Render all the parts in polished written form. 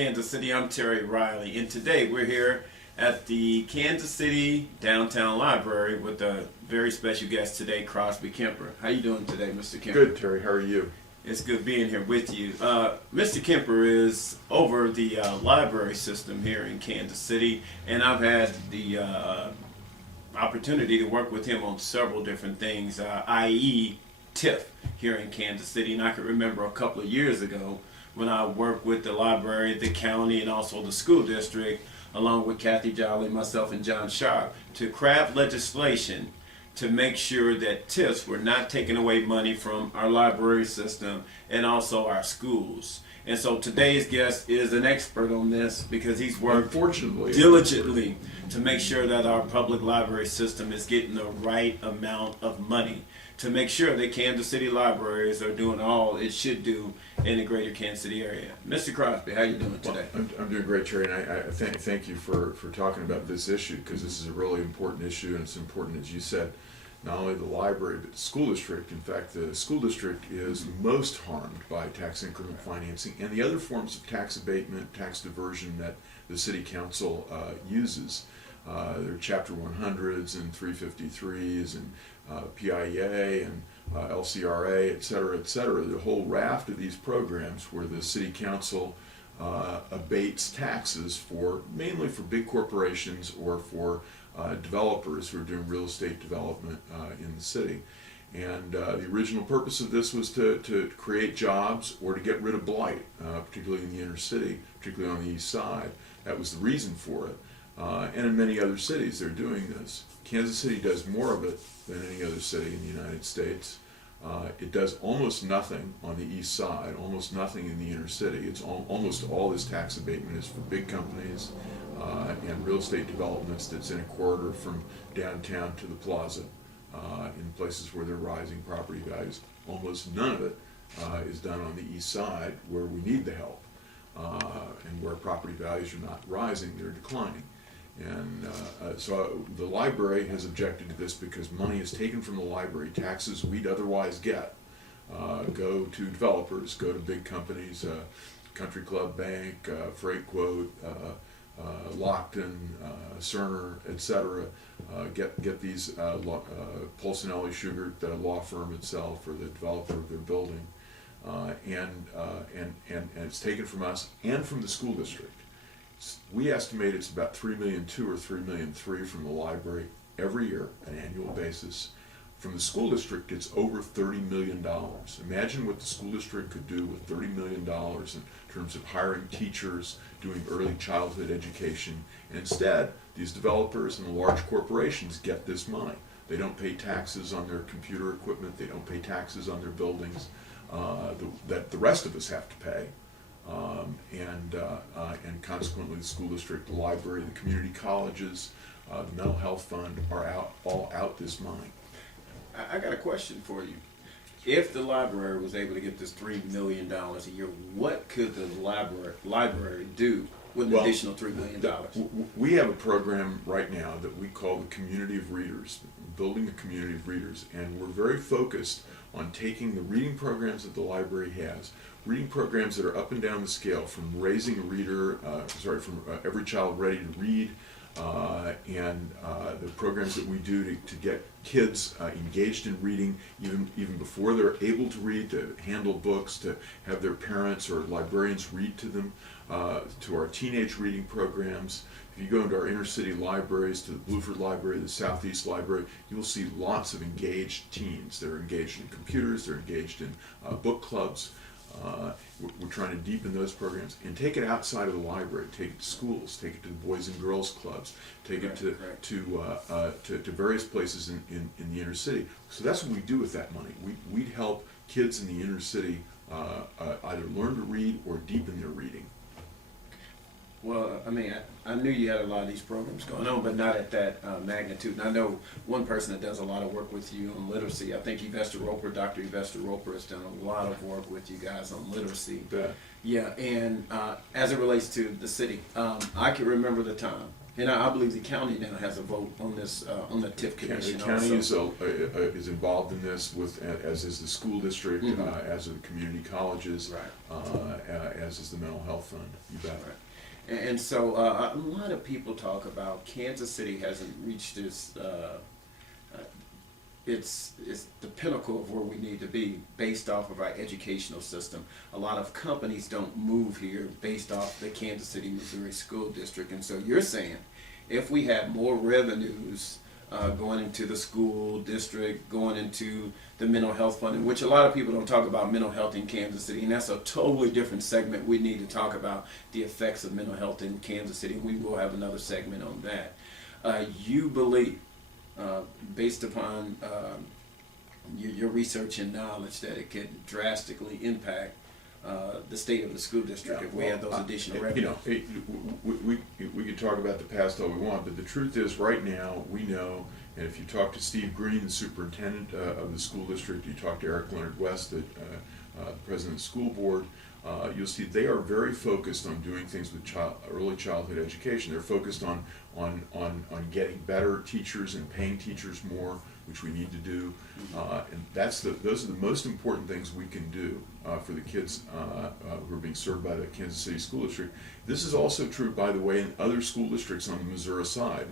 Kansas City. I'm Terry Riley, and today we're here at the Kansas City Downtown Library with a very special guest today, Crosby Kemper. How you doing today, Mr. Kemper? Good, Terry. How are you? It's good being here with you. Mr. Kemper is over the library system here in Kansas City, and I've had the opportunity to work with him on several different things, i.e. Tiff here in Kansas City. And I can remember a couple of years ago when I worked with the library, the county, and also the school district, along with Kathy Jolly, myself, and John Sharp, to craft legislation to make sure that TIFs were not taking away money from our library system and also our schools. And so today's guest is an expert on this because he's worked diligently to make sure that our public library system is getting the right amount of money to make sure that Kansas City libraries are doing all it should do in the greater Kansas City area. Mr. Crosby, how are you doing today? Well, I'm doing great, Terry, and I thank you for talking about this issue, because this is a really important issue, and it's important, as you said, not only the library, but the school district. In fact, the school district is most harmed by tax increment financing and the other forms of tax abatement, tax diversion that the city council uses. There are Chapter 100s and 353s and PIEA and LCRA, et cetera, et cetera. The whole raft of these programs where the city council abates taxes mainly for big corporations or for developers who are doing real estate development in the city. And the original purpose of this was to create jobs or to get rid of blight, particularly in the inner city, particularly on the east side. That was the reason for it. And in many other cities they're doing this. Kansas City does more of it than any other city in the United States. It does almost nothing on the east side, almost nothing in the inner city. It's almost all this tax abatement is for big companies and real estate developments that's in a corridor from downtown to the plaza in places where there are rising property values. Almost none of it is done on the east side, where we need the help and where property values are not rising, they're declining. And so the library has objected to this because money is taken from the library, taxes we'd otherwise get, go to developers, go to big companies, Country Club Bank, Freight Quote, Lockton, Cerner, etc. Get these Polsinelli Schubert, the law firm itself, or the developer of their building, and it's taken from us and from the school district. We estimate it's about $3.2 million or $3.3 million from the library every year, an annual basis. From the school district, it's over $30 million. Imagine what the school district could do with $30 million in terms of hiring teachers, doing early childhood education. And instead, these developers and the large corporations get this money. They don't pay taxes on their computer equipment. They don't pay taxes on their buildings that the rest of us have to pay. And consequently, the school district, the library, the community colleges, the mental health fund are all out this money. I got a question for you. If the library was able to get this $3 million a year, what could the library do with an additional $3 million? We have a program right now that we call the Community of Readers, building the community of readers, and we're very focused on taking the reading programs that the library has, reading programs that are up and down the scale, from raising a reader, from every child ready to read, and the programs that we do to get kids engaged in reading even before they're able to read, to handle books, to have their parents or librarians read to them, to our teenage reading programs. If you go into our inner city libraries, to the Bluford Library, the Southeast Library, you will see lots of engaged teens. They're engaged in computers, they're engaged in book clubs. We're trying to deepen those programs and take it outside of the library, take it to schools, take it to the Boys and Girls Clubs, take it to various places in the inner city. So that's what we do with that money. We'd help kids in the inner city either learn to read or deepen their reading. Well, I mean, I knew you had a lot of these programs going on, but not at that magnitude. And I know one person that does a lot of work with you on literacy. I think Dr. Yvester Roper has done a lot of work with you guys on literacy. Yeah. Yeah, and as it relates to the city, I can remember the time And I believe the county now has a vote on this, on the TIF commission The county also. is involved in this with, as is the school district, as are the community colleges, as is the mental health fund. You bet. Right. And so a lot of people talk about Kansas City hasn't reached it's the pinnacle of where we need to be based off of our educational system. A lot of companies don't move here based off the Kansas City, Missouri school district. And so you're saying if we have more revenues going into the school district, going into the mental health fund, in which a lot of people don't talk about mental health in Kansas City, and that's a totally different segment. We need to talk about the effects of mental health in Kansas City. We will have another segment on that. You believe, based upon your research and knowledge, that it could drastically impact the state of the school district if we have those additional revenues? We could talk about the past all we want, but the truth is, right now, we know, and if you talk to Steve Green, the superintendent of the school district, you talk to Eric Leonard West, the president of the school board, you'll see they are very focused on doing things with early childhood education. They're focused on getting better teachers and paying teachers more, which we need to do, and those are the most important things we can do for the kids who are being served by the Kansas City School District. This is also true, by the way, in other school districts on the Missouri side.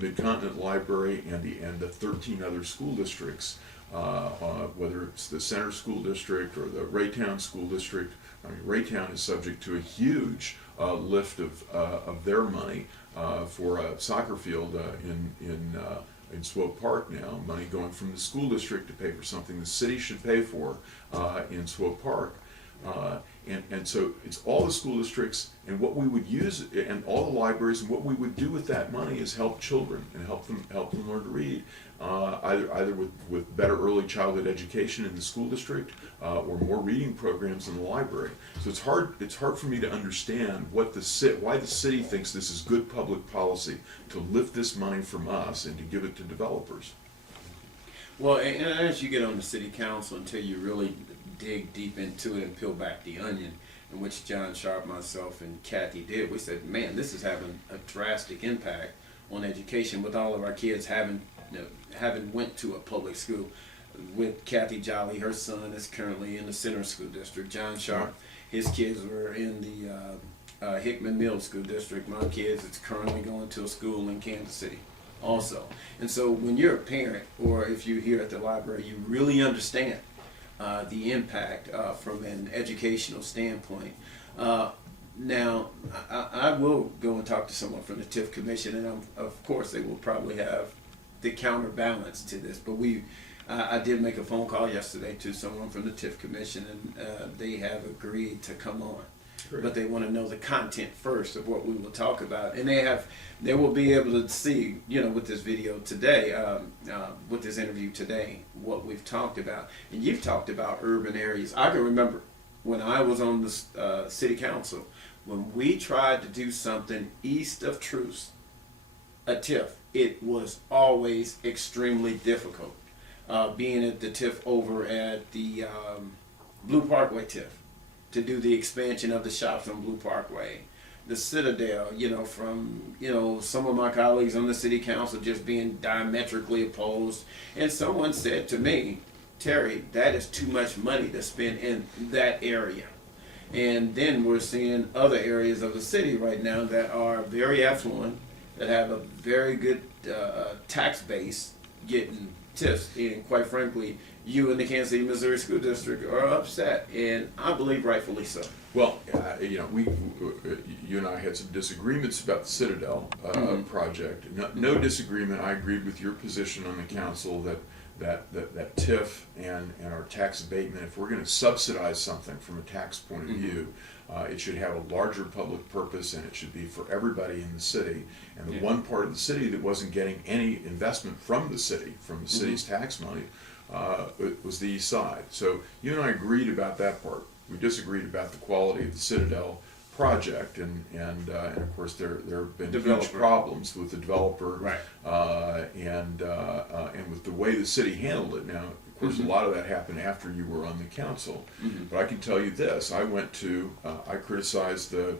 Mid-Continent Library and the 13 other school districts, whether it's the Center School District or the Raytown School District. I mean, Raytown is subject to a huge lift of their money for a soccer field in Swope Park now, money going from the school district to pay for something the city should pay for in Swope Park. And so it's all the school districts, and what we would use, and all the libraries, and what we would do with that money is help children and help them learn to read, either with better early childhood education in the school district or more reading programs in the library. So it's hard for me to understand why the city thinks this is good public policy to lift this money from us and to give it to developers. Well, and as you get on the city council, until you really dig deep into it and peel back the onion, in which John Sharp, myself, and Kathy did, we said, man, this is having a drastic impact on education, with all of our kids having went to a public school. With Kathy Jolly, her son is currently in the Center School District. John Sharp, his kids were in the Hickman Middle School District. My kids is currently going to a school in Kansas City also. And so when you're a parent, or if you're here at the library, you really understand the impact from an educational standpoint. Now, I will go and talk to someone from the TIF Commission, and of course they will probably have the counterbalance to this. But I did make a phone call yesterday to someone from the TIF Commission, and they have agreed to come on. Great. But they want to know the content first of what we will talk about, and they will be able to see, with this video today, with this interview today, what we've talked about. And you've talked about urban areas. I can remember when I was on the city council, when we tried to do something east of Truce, a TIF, it was always extremely difficult. Being at the TIF over at the Blue Parkway TIF, to do the expansion of the shops on Blue Parkway. The Citadel, from, some of my colleagues on the city council just being diametrically opposed. And someone said to me, Terry, that is too much money to spend in that area. And then we're seeing other areas of the city right now that are very affluent, that have a very good tax base, getting TIFs. And quite frankly, you in the Kansas City, Missouri School District are upset, and I believe rightfully so. Well, you and I had some disagreements about the Citadel project. No disagreement. I agreed with your position on the council that TIF and our tax abatement, if we're going to subsidize something from a tax point of view, it should have a larger public purpose, and it should be for everybody in the city. And the one part of the city that wasn't getting any investment from the city's tax money, was the east side. So you and I agreed about that part. We disagreed about the quality of the Citadel project, and of course there have been huge problems with the developer, and with the way the city handled it. Now, Of course, a lot of that happened after you were on the council. But I can tell you this: I went to, I criticized the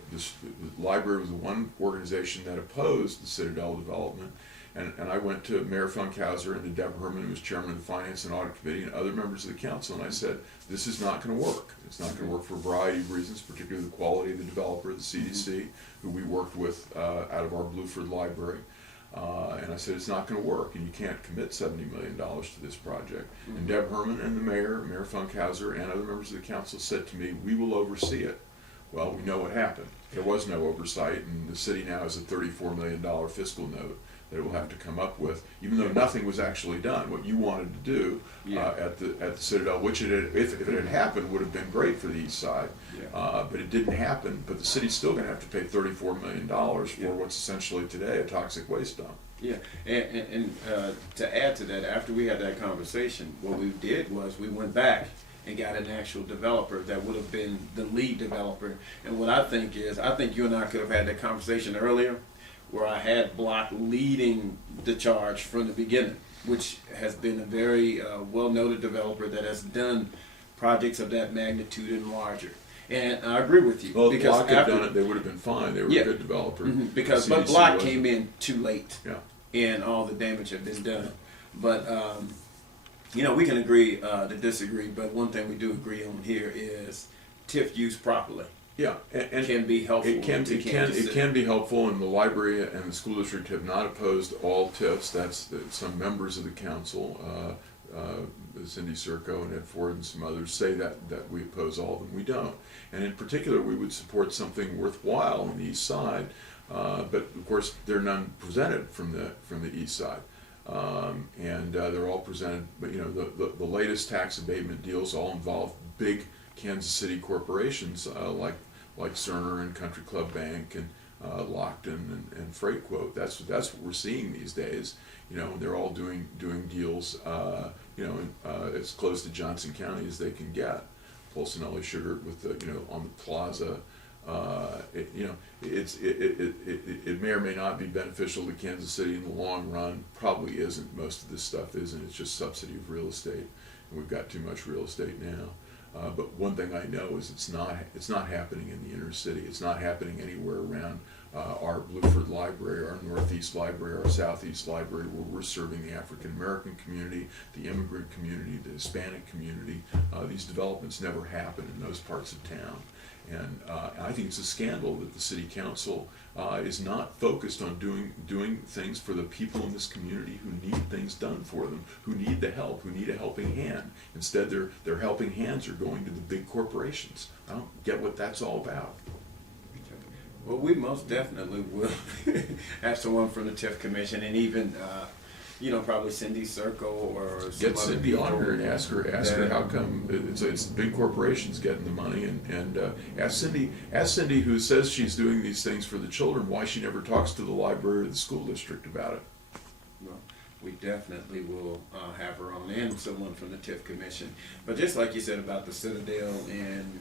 library was the one organization that opposed the Citadel development, and I went to Mayor Funkhauser and to Deb Herman, who was chairman of the Finance and Audit Committee, and other members of the council, and I said, this is not going to work. It's not going to work for a variety of reasons, particularly the quality of the developer, the CDC, who we worked with out of our Bluford library. And I said, it's not going to work, and you can't commit $70 million to this project. And Deb Herman and the Mayor Funkhauser, and other members of the council said to me, we will oversee it. Well, we know what happened. There was no oversight, and the city now has a $34 million fiscal note that it will have to come up with, even though nothing was actually done. What you wanted to do at the Citadel, which if it had happened, would have been great for the east side, but it didn't happen. But the city's still going to have to pay $34 million for what's essentially today a toxic waste dump. Yeah, and to add to that, after we had that conversation, what we did was we went back and got an actual developer that would have been the lead developer. And what I think is, I think you and I could have had that conversation earlier, where I had Block leading the charge from the beginning, which has been a very well-noted developer that has done projects of that magnitude and larger. And I agree with you. Well, if because Block had done it, they would have been fine. They were a good developer. Because but CDC Block wasn't. came in too late, and all the damage had been done. But you know, we can agree to disagree. But one thing we do agree on here is TIF used properly. Yeah, and can be helpful. It can be helpful, and the library and the school district have not opposed all TIFs. That's some members of the council, Cindy Serco and Ed Ford and some others say that we oppose all of them. We don't, and in particular, we would support something worthwhile on the east side, but of course, there are none presented from the east side. And they're all presented, but you know, the latest tax abatement deals all involve big Kansas City corporations like Cerner and Country Club Bank and Lockton and Freight Quote. That's what we're seeing these days. You know, they're all doing deals. You know, as close to Johnson County as they can get. Polsinelli Sugar with the on the plaza. It may or may not be beneficial to Kansas City in the long run. Probably isn't. Most of this stuff isn't. It's just subsidy of real estate, and we've got too much real estate now. But one thing I know is it's not happening in the inner city. It's not happening anywhere around our Bluford Library, our Northeast Library, our Southeast Library, where we're serving the African American community, the immigrant community, the Hispanic community. These developments never happen in those parts of town. And I think it's a scandal that the city council is not focused on doing things for the people in this community who need things done for them, who need the help, who need a helping hand. Instead, their helping hands are going to the big corporations. I don't get what that's all about. Well, we most definitely will have someone from the TIF Commission, and even probably Cindy Serco or some get other Cindy people on her and ask her how come it's big corporations getting the money, and ask Cindy, who says she's doing these things for the children, why she never talks to the library or the school district about it. Well, we definitely will have her on, and someone from the TIF Commission. But just like you said about the Citadel and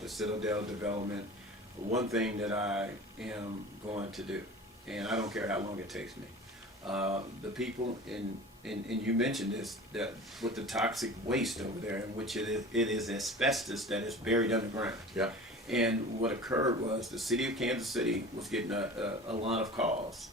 the Citadel development, one thing that I am going to do, and I don't care how long it takes me, the people and you mentioned this, that with the toxic waste over there, in which it is asbestos that is buried underground. Yeah. And what occurred was the city of Kansas City was getting a lot of calls.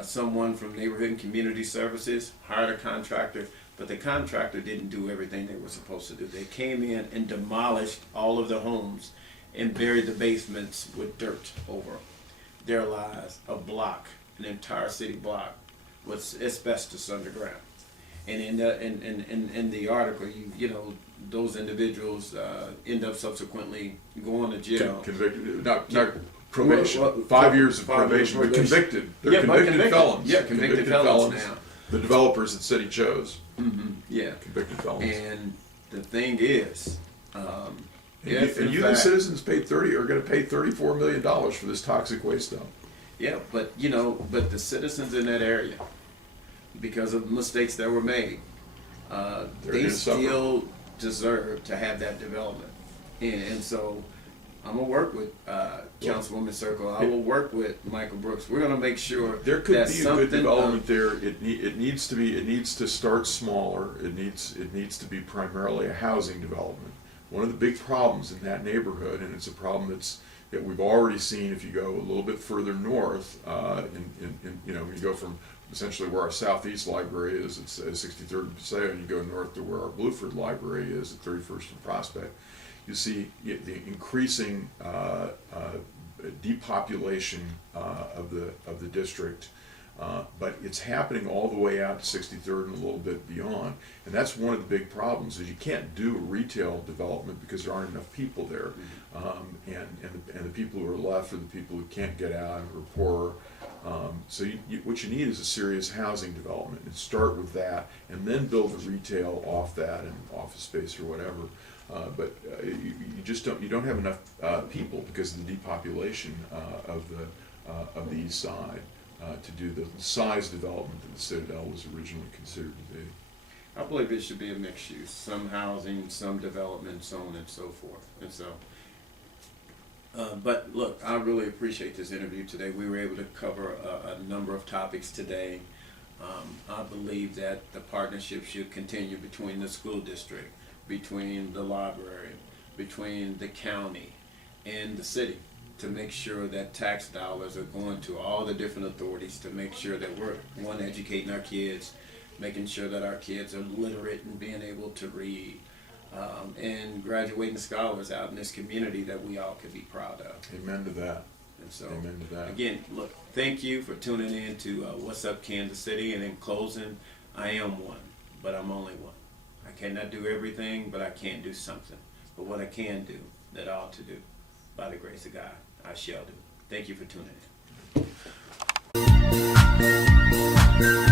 Someone from Neighborhood and Community Services hired a contractor, but the contractor didn't do everything they were supposed to do. They came in and demolished all of the homes and buried the basements with dirt over them. There lies a block, an entire city block, with asbestos underground. And in the article, those individuals end up subsequently going to jail. Convicted, not probation. Well, 5 years of probation. But convicted. They're convicted felons. Yeah, convicted felons now. The developers that city chose. Yeah. Convicted felons. And the thing is, and you the citizens paid are going to pay $34 million for this toxic waste dump. Yeah, but the citizens in that area, because of mistakes that were made, they still deserve to have that development. And so I'm gonna work with Councilwoman Circle. I will work with Michael Brooks. We're gonna make sure There could that be a good something, development there. It needs to start smaller. It needs to be primarily a housing development. One of the big problems in that neighborhood, and it's a problem that we've already seen if you go a little bit further north, you know, when you go from essentially where our southeast library is, it's 63rd and Paseo, and you go north to where our Blueford library is at 31st and Prospect. You see the increasing depopulation of the district, but it's happening all the way out to 63rd and a little bit beyond. And that's one of the big problems is you can't do retail development because there aren't enough people there, and the people who are left are the people who can't get out or are poorer. So what you need is a serious housing development, and start with that, and then build the retail off that and office space or whatever. But you don't have enough people because of the depopulation of the east side to do the size development that the Citadel was originally considered to be. I believe it should be a mixed use, some housing, some development, so on and so forth. And so, but look, I really appreciate this interview today. We were able to cover a number of topics today. I believe that the partnership should continue between the school district, between the library, between the county and the city, to make sure that tax dollars are going to all the different authorities to make sure that we're, one, educating our kids, making sure that our kids are literate and being able to read, and graduating scholars out in this community that we all could be proud of. Amen to that. And so, Amen to that. again, look, thank you for tuning in to What's Up Kansas City. And in closing, I am one, but I'm only one. I cannot do everything, but I can do something. But what I can do, that I ought to do, by the grace of God, I shall do. Thank you for tuning in.